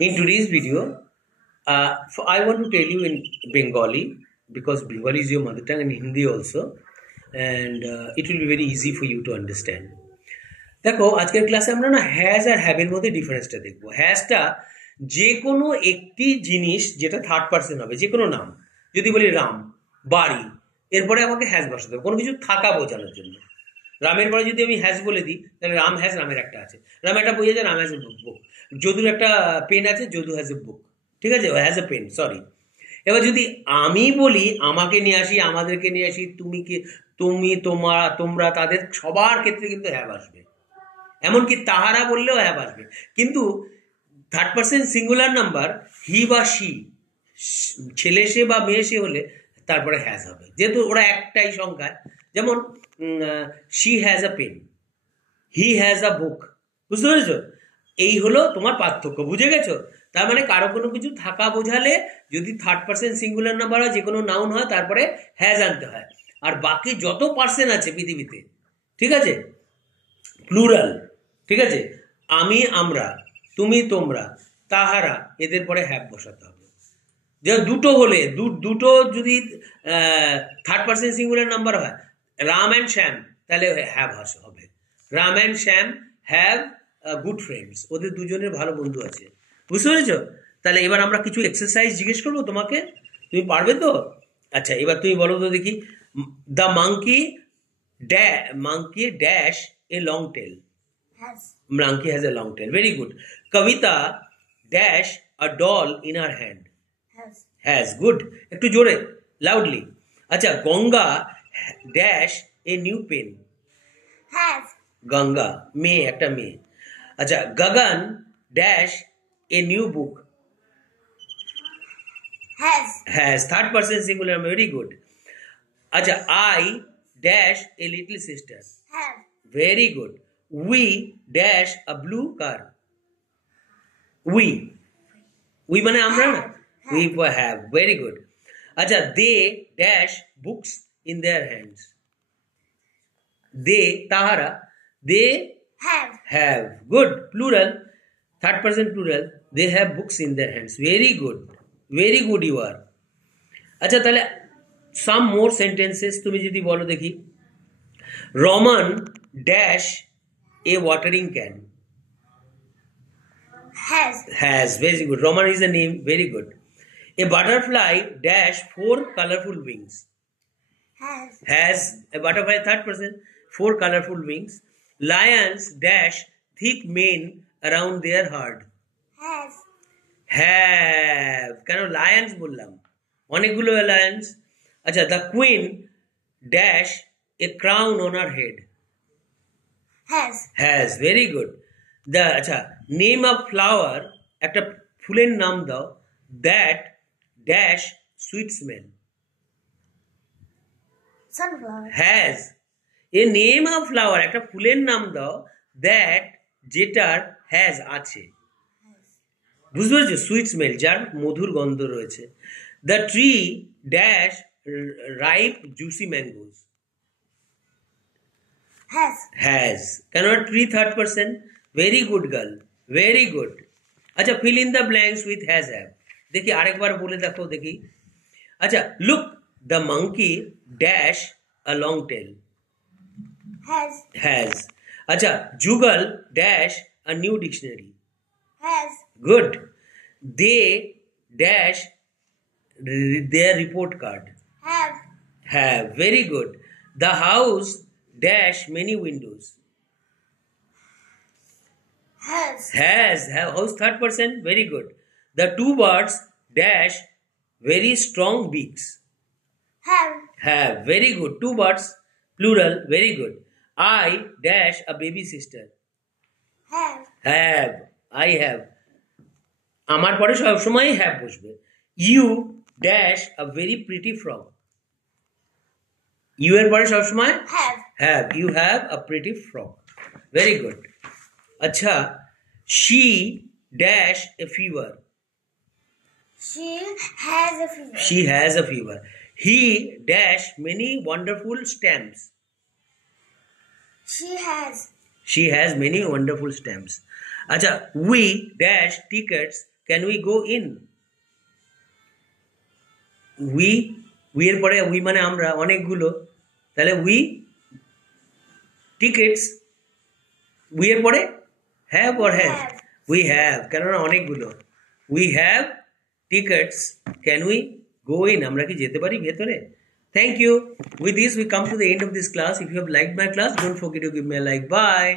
In today's video, I want to tell you in Bengali because Bengali is your mother tongue and Hindi also, and it will be very easy for you to understand. দেখো আজকের ক্লাসে আমরা না হ্যাজ আর হ্যাভের মধ্যে ডিফারেন্সটা দেখবো। হ্যাজটা যে কোনো একটি জিনিস যেটা থার্ড পার্সন হবে, যে কোনো নাম, যদি বলি রাম, বাড়ি, এরপরে আমাকে হ্যাজ বসাতে হবে কোনো কিছু থাকা বোঝানোর জন্য। রামের পরে যদি আমি হ্যাজ বলে দিই তাহলে রাম হ্যাজ, রামের একটা আছে, রাম একটা বই আছে, রাম হ্যাজ এ বুক। যদুর একটা পেন আছে, যদু হ্যাজ এ বুক, ঠিক আছে, হ্যাজ এ পেন, সরি। এবার যদি আমি বলি আমাকে নিয়ে আসি, আমাদেরকে নিয়ে আসি, তুমি কি, তুমি, তোমরা, তাদের সবার ক্ষেত্রে কিন্তু হ্যাভ আসবে। এমনকি তাহারা বললেও হ্যাভ আসবে। কিন্তু third person singular number he বা শি, ছেলে সে বা মেয়ে সে হলে তারপরে হ্যাজ হবে, যেহেতু ওরা একটাই সংখ্যায়। যেমন she has a pen, he has a book, বুঝতে পেরেছো? এই হলো তোমার পার্থক্য, বুঝে গেছো? তার মানে কারো কোনো কিছু থাকা বোঝালে যদি থার্ড পার্সন সিঙ্গুলার নাম্বার হয়, যে কোনো নাউন হয়, তারপরে হ্যাজ আনতে হয়। আর বাকি যত পার্সন আছে পৃথিবীতে, ঠিক আছে, প্লুরাল, ঠিক আছে, আমি, আমরা, তুমি, তোমরা, তাহারা, এদের পরে হ্যাভ বসাতে হবে। যে দুটো হলে দুটো যদি থার্ড পার্সন সিঙ্গুলার নাম্বার হয়, রাম অ্যান্ড শ্যাম, তাহলে হ্যাভ হবে। রাম অ্যান্ড শ্যাম হ্যাভ গুড ফ্রেন্ডস, ওদের দুজনের ভালো বন্ধু আছে, বুঝতে পেরেছ? তাহলে এবার আমরা কিছু এক্সারসাইজ জিজ্ঞেস করবো তোমাকে, তুমি পারবে তো? আচ্ছা, এবার তুমি বলো তো দেখি, the monkey dash a long tail. Monkey has a long tail. Very good. Kavita dash a doll in her hand. Has. Good. একটু জোরে, loudly. আচ্ছা, Ganga dash a new pen. Has. Ganga মেয়ে, একটা মেয়ে। আচ্ছা, গগন dash a new book. Has. Third person singular. Very good. আচ্ছা, I dash a little sister. Have. Very good. We dash a blue car. We মানে আমরা না, we have. Very good. আচ্ছা, they dash books in their hands. They, তাহারা, they have. Good. Plural, third person plural, they have books in their hands. Very good. Very good you are. আচ্ছা, তাহলে some more sentences তুমি যদি বলো দেখি। Roman dash a watering can. Has. Very good. Roman is the name. Very good. A butterfly dash 4 colorful wings. Has. A butterfly, third person, 4 colorful wings. Lions dash thick mane around their herd. Have. কেন lions বললাম? অনেকগুলো lions. আচ্ছা, the queen dash a crown on her head. Has. Very good. The আচ্ছা, name of flower, একটা ফুলের নাম দাও, that dash sweet smell. Sunflower. Has. A name of flower, একটা ফুলের নাম দাও, that যেটার has আছে, বুঝতে পেরেছো? সুইট স্মেল, যার মধুর গন্ধ রয়েছে। The tree dash ripe juicy mangoes. Has. কেন tree third person? Very good girl, very good. আচ্ছা, fill in the blanks with has have. দেখি আরেকবার বলে দেখো দেখি। আচ্ছা, look the monkey dash a long tail. Has. আচ্ছা, Jugal dash a new dictionary. Good. They dash their report card. Have. Very good. The house dash many windows. Has. House third person. Very good. The two birds dash very strong beaks. Have. Very good. Two birds plural. Very good. I dash a baby sister. Have. I have. আমার পরে সবসময় হ্যাভ বসবে। You dash a very pretty frog. You এর পরে সবসময় have. You have a pretty frog. Very good. আচ্ছা, she dash a fever. She has a fever. She has a fever. He dash many wonderful stamps. She has many wonderful stamps. আচ্ছা, we dash tickets Can we go in? We এর পরে we মানে আমরা অনেকগুলো, তাহলে we tickets, we এর পরে have or has? We have, কেননা অনেকগুলো। We have tickets. Can we go in? আমরা কি যেতে পারি ভেতরে? Thank you. With this we come to the end of this class. If you have liked my class, don't forget to give me a like. Bye.